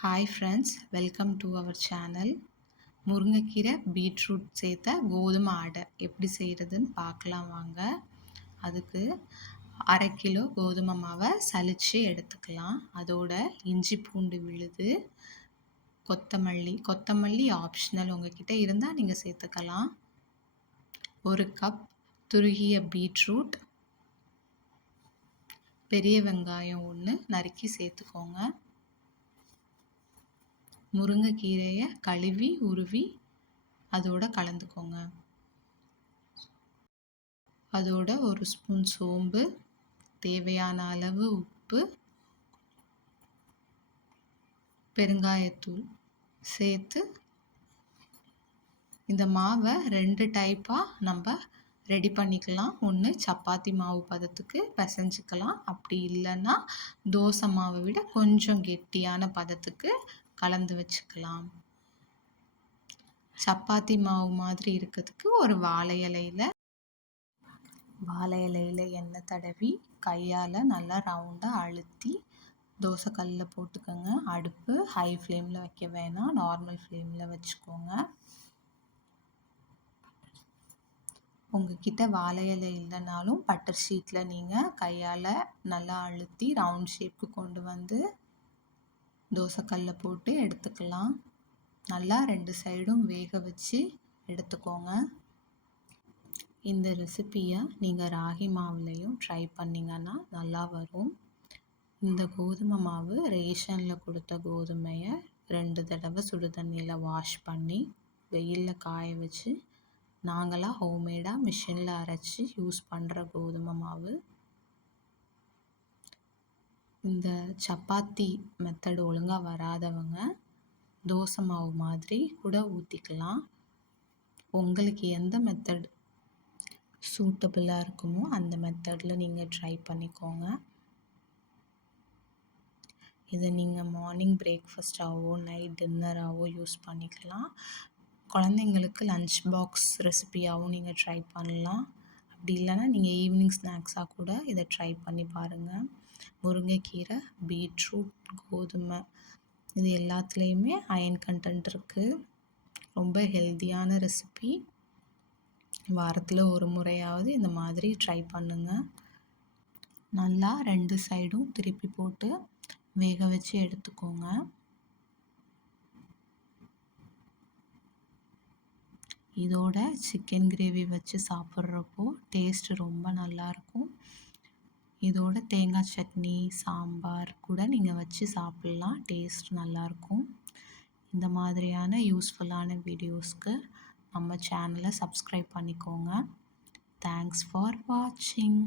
Hi friends, welcome to our channel. முருங்கைக்கீரை beetroot சேர்த்த கோதுமை அடை எப்படி செய்கிறதுன்னு பார்க்கலாம் வாங்க. அதுக்கு 1/2 கிலோ கோதுமை மாவை சலிச்சு எடுத்துக்கலாம். அதோட இஞ்சி பூண்டு விழுது, கொத்தமல்லி ஆப்ஷனல், உங்ககிட்ட இருந்தால் நீங்கள் சேர்த்துக்கலாம். 1 கப் துருகிய பீட்ரூட், பெரிய வெங்காயம் 1 நறுக்கி சேர்த்துக்கோங்க. முருங்கைக்கீரையை கழுவி உருவி அதோட கலந்துக்கோங்க. அதோட 1 ஸ்பூன் சோம்பு, தேவையான அளவு உப்பு, பெருங்காயத்தூள் சேர்த்து இந்த மாவை 2 டைப்பாக நம்ம ரெடி பண்ணிக்கலாம். ஒன்று சப்பாத்தி மாவு பதத்துக்கு பிசைஞ்சிக்கலாம். அப்படி இல்லைன்னா தோசை மாவை விட கொஞ்சம் கெட்டியான பதத்துக்கு கலந்து வச்சுக்கலாம். சப்பாத்தி மாவு மாதிரி இருக்கிறதுக்கு ஒரு வாழை இலையில் எண்ணெய் தடவி கையால் நல்லா ரவுண்டாக அழுத்தி தோசைக்கல்லில் போட்டுக்கோங்க. அடுப்பு ஹை ஃப்ளேமில் வைக்க வேணாம், நார்மல் ஃப்ளேமில் வச்சுக்கோங்க. உங்ககிட்ட வாழை இலை இல்லைனாலும் பட்டர் ஷீட்டில் நீங்கள் கையால் நல்லா அழுத்தி ரவுண்ட் ஷேப்புக்கு கொண்டு வந்து தோசைக்கல்லில் போட்டு எடுத்துக்கலாம். நல்லா 2 சைடும் வேக வச்சு எடுத்துக்கோங்க. இந்த ரெசிப்பியை நீங்கள் ராகி மாவுலேயும் ட்ரை பண்ணிங்கன்னா நல்லா வரும். இந்த கோதுமை மாவு ரேஷனில் கொடுத்த கோதுமையை 2 தடவை சுடு தண்ணியில் வாஷ் பண்ணி வெயிலில் காய வச்சு நாங்களாக ஹோம்மேடாக மிஷினில் அரைச்சி யூஸ் பண்ணுற கோதுமை மாவு. இந்த சப்பாத்தி மெத்தட் ஒழுங்காக வராதவங்க தோசை மாவு மாதிரி கூட ஊற்றிக்கலாம். உங்களுக்கு எந்த மெத்தட் சூட்டபிளாக இருக்குமோ அந்த மெத்தடில் நீங்கள் ட்ரை பண்ணிக்கோங்க. இதை நீங்கள் மார்னிங் பிரேக்ஃபாஸ்ட்டாகவோ நைட் டின்னராகவோ யூஸ் பண்ணிக்கலாம். குழந்தைங்களுக்கு லன்ச் பாக்ஸ் ரெசிபியாகவும் நீங்கள் ட்ரை பண்ணலாம். அப்படி இல்லைன்னா நீங்கள் ஈவினிங் ஸ்நாக்ஸாக கூட இதை ட்ரை பண்ணி பாருங்கள். முருங்கைக்கீரை, பீட்ரூட், கோதுமை இது எல்லாத்துலேயுமே அயன் கண்டென்ட் இருக்குது. ரொம்ப ஹெல்த்தியான ரெசிபி. வாரத்தில் ஒரு முறையாவது இந்த மாதிரி ட்ரை பண்ணுங்கள். நல்லா 2 சைடும் திருப்பி போட்டு வேக வச்சு எடுத்துக்கோங்க. இதோட சிக்கன் கிரேவி வச்சு சாப்பிட்றப்போ டேஸ்ட் ரொம்ப நல்லாயிருக்கும். இதோட தேங்காய் சட்னி, சாம்பார் கூட நீங்கள் வச்சு சாப்பிட்லாம். டேஸ்ட் நல்லாயிருக்கும். இந்த மாதிரியான யூஸ்ஃபுல்லான வீடியோஸ்க்கு நம்ம சேனலை சப்ஸ்கிரைப் பண்ணிக்கோங்க. தேங்க்ஸ் ஃபார் வாட்சிங்.